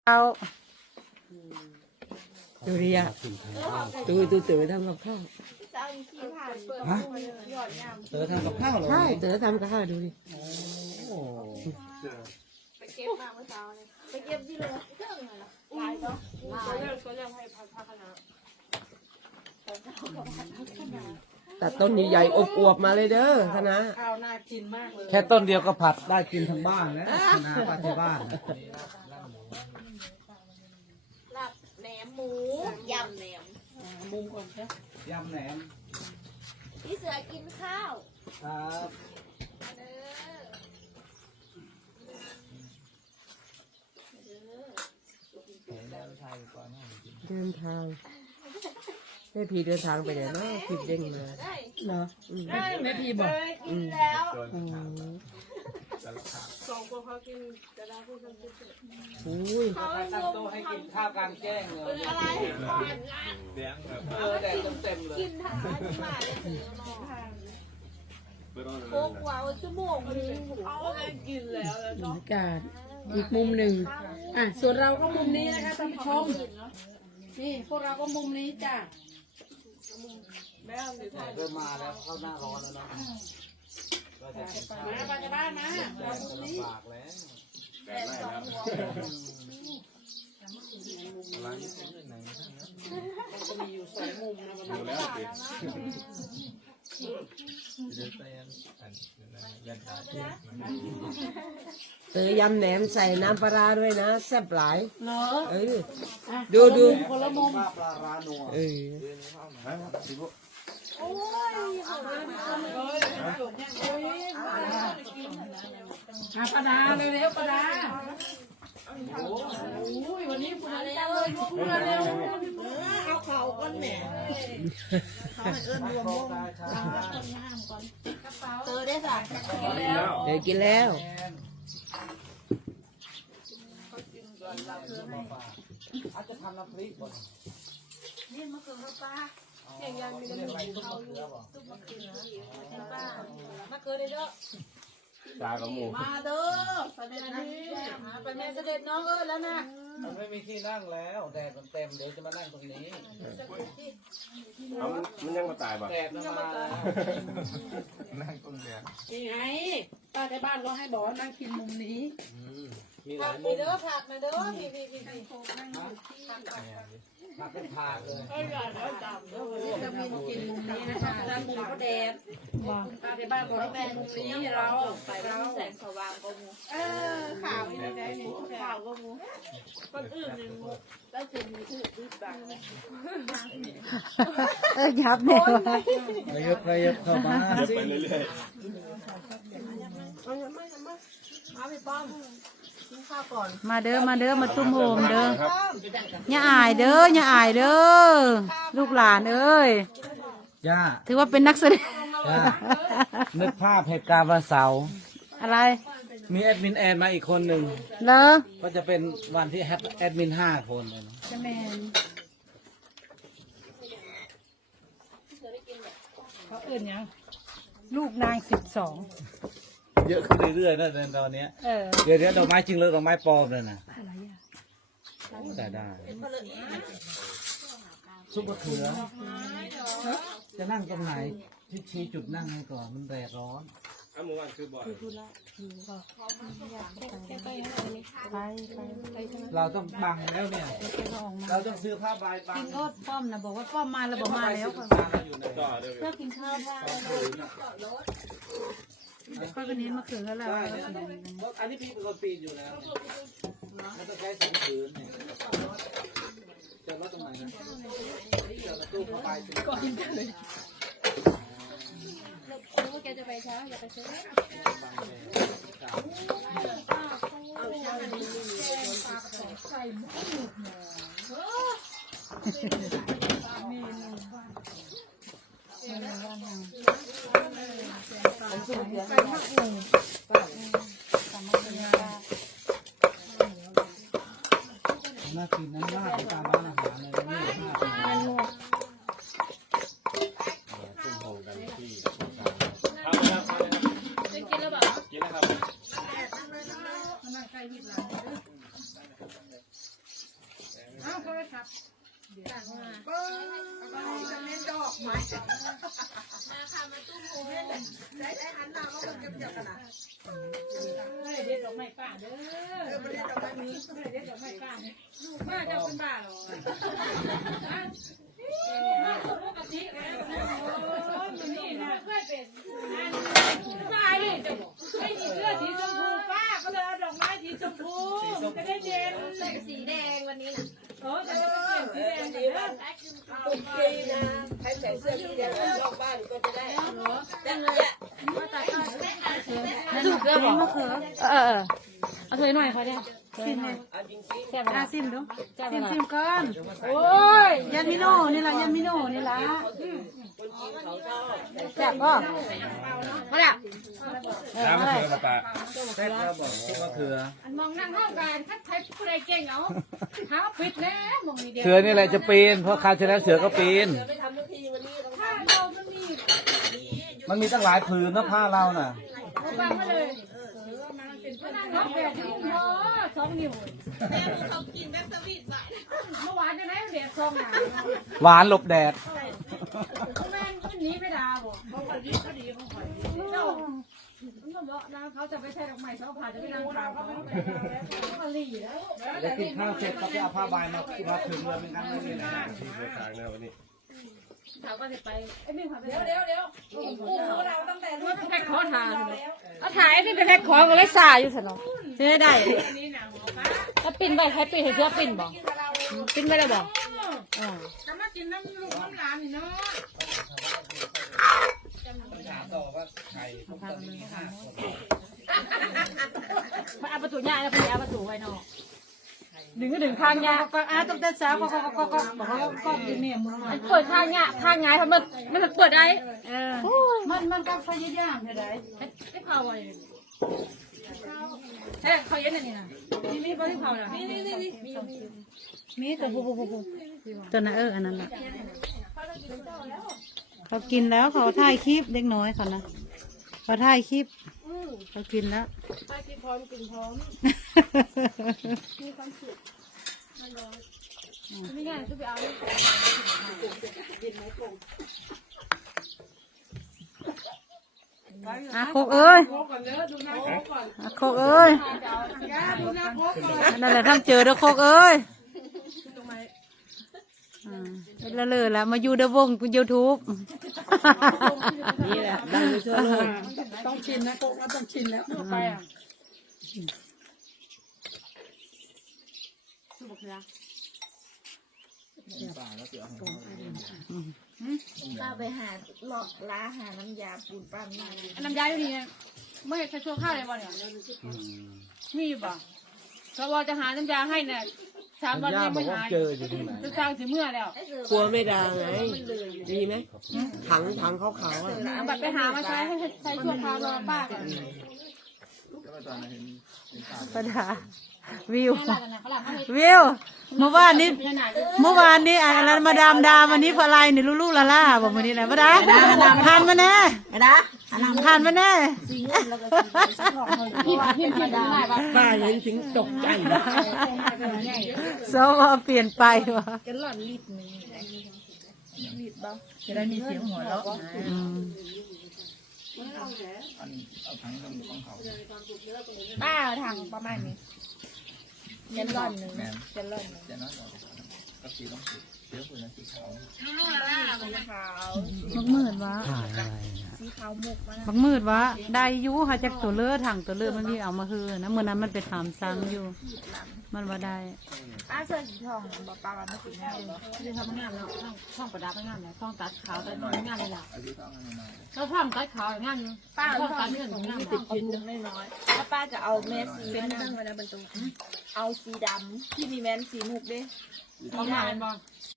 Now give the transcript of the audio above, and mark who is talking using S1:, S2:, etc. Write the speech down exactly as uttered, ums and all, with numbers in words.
S1: เอาดูดิอ่ะดูดูเต๋อทำกับข้าว
S2: ฮะเต๋อทำกับข้าวเหรอ
S1: ใช่เต๋อทำกับข้าวดูดิ
S2: โอ้
S3: ไปเก็บมาเมื่อเช้าเลยไปเก็บที่เลยเครื่องเลยลายเนาะลายเรื่องก็เรื่องให้พักพักนะ
S1: ตัดต้นใหญ่ๆอวบๆมาเลยเด้อคณะ
S3: ข้าวน่ากินมากเลย
S2: แค่ต้นเดียวก็ผัดได้กินทั้งบ้านแล้วนะป้าที่บ้าน
S3: ลาบแหนมหมูยำแหนมหมูก่อนค่ะ
S2: ยำแหนม
S3: พี่เสือกินข้าว
S2: ครับ
S1: เดินทางแม่พีเดินทางไปไหนเนาะพีเด้งมา
S3: ได้
S1: เนาะอืม
S3: ได้แม่พีบอกกินแล้ว
S1: อืม
S3: สองคนเขากินจะได้พูดกันเสร็จ
S1: อุ้ย
S3: เขา
S2: ตั้งโต๊ะให้กินข้าวกลางแจ้งเลย
S3: อะไรก่อนละ
S2: เออแดดเต็มๆเลย
S3: กินทางร้านที่มาเลยซื้อมาโคกว่าชั่วโมงนึงเขาได้กินแล้วแล้ว
S4: บรร
S3: เนาะ
S4: ยากาศอีกมุมหนึ่งอ่ะส่วนเราก็มุมนี้นะคะท่านผู้ชมนี่พวกเราก็มุมนี้จ้ะ
S3: แม่เอาไปถ่าย
S2: เริ่มมาแล้วเข้าหน้าร้อนแล้วนะก็จะกินข้าว
S4: มาบ้านจะบ้านนะ
S2: แด
S4: เรา
S2: ด
S4: มุม
S2: ก็
S4: นี้
S2: ลำบากแล้ว
S3: แม่สองหัว
S4: ก็มีอยู่สองมุมนะวันนี้
S1: เต๋อยำแหนมใส่น้ำปลาร้าด้วยนะแซ่บหลาย
S4: เหรอ
S1: เออ
S4: อ่ะ
S1: ดูดู
S4: คนละมุม
S2: ป้าปลาร้านัว
S1: เออ
S4: อ่ะปลาดาเร็วๆปลาดาโอ้ยวันนี้คุณอะไรเลยรวมเงินเร็ว
S3: เอาเขาก้อนแหม่เขาให้เอิ้นรวมวงเธอได้สั่งกินแล้ว
S1: เดี๋ยวกินแล้ว
S2: อาจจะทำน้ำพริกก่อน
S3: นี่มะเขือป้าเสียงยังมีน้ำหมูเขาอยู่ซุปมะเขือป้ามะเขือได้เด้อ
S5: ตากับหมู
S3: มาเด้อเสด็จนี่ไปแม่เสด็จน้องเอิ้นแล้วนะ
S2: มันไม่มีที่นั่งแล้วแดดมันเต็มเดี๋ยวจะมานั่งตรงนี้
S5: เอามันมันยังมาตายป่ะ
S2: แดดมันมาแล้ว
S5: นั่งต้นแดด
S4: นี่ไงป้าที่บ้านก็ให้บอกว่านั่งกินมุมนี้
S2: มีห
S3: ผั
S2: ลาก ย
S3: ไป
S2: มุม
S3: เด้อผักมาเด้อพี่พี่พี่พี่
S2: ผักเป็นถาดเลย
S3: เอ้ยอย่าเด้อจับเด้อ
S4: จะมีกินมุมนี้นะคะด้านมุมก็แดดป้าที่บ้านก็ให้กินมุมนี้เรา
S3: ไปเราแสงสว่างก็มูเออข่าวนี่ได้นี่ข่าวก็มูคนอื่นนี่มูแล้วจะมีถือดื้อบังเลย
S4: เออยับเนี่ย
S2: ไปยกไปยกเข้ามา
S5: เดี๋ยวไปเรื่อย
S3: มาพี่ป้อมกินข้าวก่อน
S4: มาเด้อมาเด้อมาตุ้มโฮมเด้อ
S5: ครับ
S4: อย่าอายเด้ออย่าอายเด้อลูกหลานเอ้ย
S2: ย่า
S4: ถือว่าเป็นนักแสดง
S2: ย่านึกภาพเหตุการณ์วันเสาร์
S4: อะไร
S2: มีแอดมินแอนมาอีกคนหนึ่ง
S4: เลอ
S2: ก็จะเป็นวันที่แอดมินห้าคนเลยนะ
S4: จะแมนเขาเอื่นยังลูกนางสิบสอง
S2: เยอะขึ้นเรื่อยๆนะในตอนเนี้ย
S4: เออ
S2: เดี๋ยวเดี๋ยวดอกไม้จริงเลยดอกไม้ปลอมเลยนะ
S4: อะไรอ่ะ
S2: แต่ได้ซุปมะเขือจะนั่งตรงไหนที่ชี้จุดนั่งให้ก่อนมันแดดร้อน
S5: ๆเอาหมูวันคือบ่อย
S4: ไปไป
S2: เราต้องบังแล้วเนี่ย เราต้องซื้อผ้าใบบัง
S4: กินก็ป้อมนะบอกว่าป้อมมาแล้วบอกมาแล้วค่ะ
S2: อยู่ใน
S5: ต่อเดี๋ยว
S4: เพื่อกินข้าวบ้างก็วันนี้มาคืนแล้วแหละ
S2: ใช่เนี่ยอันนี้พี่เป็นคนปีนอยู่แล้วมันต้องใช้สังขืนเนี่ยจะรถตรงไหนนะเดี๋ยวตู้ผ้าใบสิ
S4: ก็กินกันเลย
S3: รู้ว่าแกจะไปเช้าอย่าไปซื้อ
S2: บังเลย น่ากินนะมากตามร้านอาหารเลยนี่มากเลย
S5: ตุ้มโฮกันที่ทำนะครับทำนะครับ
S3: จะกินแล้วแบบ
S5: กินนะครับ
S4: รศัพท์สั่งมา
S3: ก็จะเล่นดอกไม้มาค่ะมาตู้หมูได้ได้หันหน้ามาคนเกี่ยวกันนะ
S4: เฮ้ยเด็ดดอกไม้ป่าเด้อ
S3: เออมันเล่นดอกไม้นี้
S4: เฮ้ยเด็ดดอกไม้ป่าเนี่ยลูกมาเจ้าเป็นบ้าหรอฮะมาปกติแล้วโอ้ยมันนี่นะเคยเป็นป้าเลยจะบอกไม่มีเสื้อสีชมพูป้าก็เลยเอาดอกไม้สีชมพูจะได้เด่น
S3: ใส่สีแดงวันนี้นะ
S4: โอ้จะได้เปลี่ยนสีแดงกันเด้อ
S3: ตุ๊กจีนะใครใส่เสื้อสีแดงนอกบ้านก็จะได้แต่เนี่ย
S4: สูบเกลือบอกเออเอาถ้วยหน่อยเขาได้ซิมเลยแซ่บนะซิมดูซิมซิมก่อนโอ้ยยันมิโน่นี่ละยันมิโน่นี่ละแซ่บป่ะมาละ
S5: น้ำมะเขือปลา
S2: แซ่บแล้วบอกพริกมะเขือ
S4: อันมองนั่งห้องการคัดไทยผู้ใดเก่งเอาหาปิดแล้วมองนี่เดียว
S2: เสือนี่แหละจะปีนเพราะคราวที่แล้วเสือก็ปีน
S3: ไม่ทำทุกทีวันนี้ต้อง
S4: ถ้าเรามันมี
S2: มันมีตั้งหลายผืนนะผ้าเราน่ะ
S4: เอาวางมาเลยมานั่งร้องเพลงโอ้สองนิ้ว
S3: แม่เขากินแบบสวีทหวาน
S4: เมื่อวานจะได้เรียกซองหนา
S2: หวานหลบแดด
S4: แม่ขึ้นนี้ไปดาบ่เขาคอยดีเขาดีเขาคอยดีเจ้ามันก็บอกนะเขาจะไปใช้ดอกไม้เขาผ่าจะไปนั่งข่าวเขาเขาก็รีแล้ว
S2: แล้วกินข้าวเสร็จก็ไปเอาผ้าใบมามาถึงเลยเหมือนกันเลยนะ
S5: ที่เดินทางนะวันนี้
S4: เขาก็จะไปไอ้มิ่งผ่าไป
S3: เดี๋ยวเดี๋ยวเดี๋ยวโอ้โหเราตั้งแต่รุ่น
S4: แพ็คของทานเอาถ่ายนี่เป็นแพ็คของก็เลยซาอยู่สิเนาะซื้อได้ถ้าปิ้นไปใครปิ้นให้เสื้อปิ้นบ่ปิ้นไปได้บ่อ่าจะมากินน้ำลูกน้ำหลานนี่เนาะ
S2: ถามต่อว่าไข่พวกตอนนี้ห้าคน
S4: มาเอาประตูใหญ่แล้วพี่เอาประตูไว้เนาะดึงก็ดึงข้างยาก็อาต้องแต่สาวก็ก็ก็ก็บอกเขาก็กินเนี่ยมึงมันเปิดข้างยาข้างไงเพราะมันมันเปิดได้เออมันมันก็พยายามเท่าไรไม่เข้าไว้แท้เขาเย็นนี่นะมีมีบ่ที่เขาน่ะนี่นี่นี่มีมีตัวปุ๊บปุ๊บปุ๊บตัวนั้นเอออันนั้นแหละเขากินแล้วเขาถ่ายคลิปเด็กน้อยเขานะเขาถ่ายคลิปเขากินแล้วถ่ายคลิปพร้อมกินพร้อมมีความสุขมันร้อนไม่ง่ายจะไปเอาอ่ะโคกเอ้ยอ่ะโคกเอ้ยนั่นแหละท่านเจอเด้อโคกเอ้ยอ่าเป็นละเลยแล้วมาอยู่เดวงยูทูบ
S1: นี่แหละดังไปทั่วโลก
S4: ต้องชินนะโคกแล้วต้องชินแล้วไปอ่ะสุบเขือ
S3: ป้าไปหาหลอกล้าหาน้ำยาปูนปั้มมา
S4: น้ำยาอยู่นี่ไม่ใช่ชั่วข้าวเลยบ่เนี่ยมีบ่เขาบอกจะหาน้ำยาให้เนี่ยสามวันยังไม่หาจะสร้างถึงเมื่อแล้ว
S1: กลัวไม่ดังไงมีไหมถังถังขาวๆอ่ะ
S4: เอาบัตรไปหามาใช้ให้ใช้ชั่วคราวรอป้าก่อน
S6: ประดาวิววิวเมื่อวานนี้เมื่อวานนี้อะไรมาดามดาวันนี้พลายนี่ลูกๆละล่าบอกวันนี้นะประดาทานมาแน่ทานมาแน่
S4: พี่พี่พี่ได้ป่ะ
S1: ป้าเห็นถึงตกใจ
S6: โซวาเปลี่ยนไปวะ
S3: กันหล่อนลิดนึงลิดบ้าง
S4: จะได้มีเสียงหัวเราะ
S6: อืม
S3: ป้าถังประมาณนี้กันหล่อนหนึ่งกันหล่อนหนึ่งสีขาว
S6: มักมืดวะ
S3: สีขาวมุกมา
S6: มักมืดวะได้อยูค่ะจากตัวเลือถังตัวเลือมันมีเอามาคือนะเมื่อนั้นมันไปถามซ้ำอยู่ มันว่าได้
S3: ป้าเสื้อสีทองบอกป้าว่าไม่สีแน่เลย
S4: จะทำงานแล้วช่องประดับงานแล้วช่องตัดขาวตัดงานเลยล่ะเราทำตัดขาวงาน
S3: ป้า
S4: ช่
S3: เอา
S4: องตัดเงินงาน
S3: ติดชิ้นน้อยๆแล้วป้าจะเอาแมสสีเป็นตั้งไว้นะบนตรงเอาสีดำที่มีแมสสีมุกด้วย
S4: เขางานบ่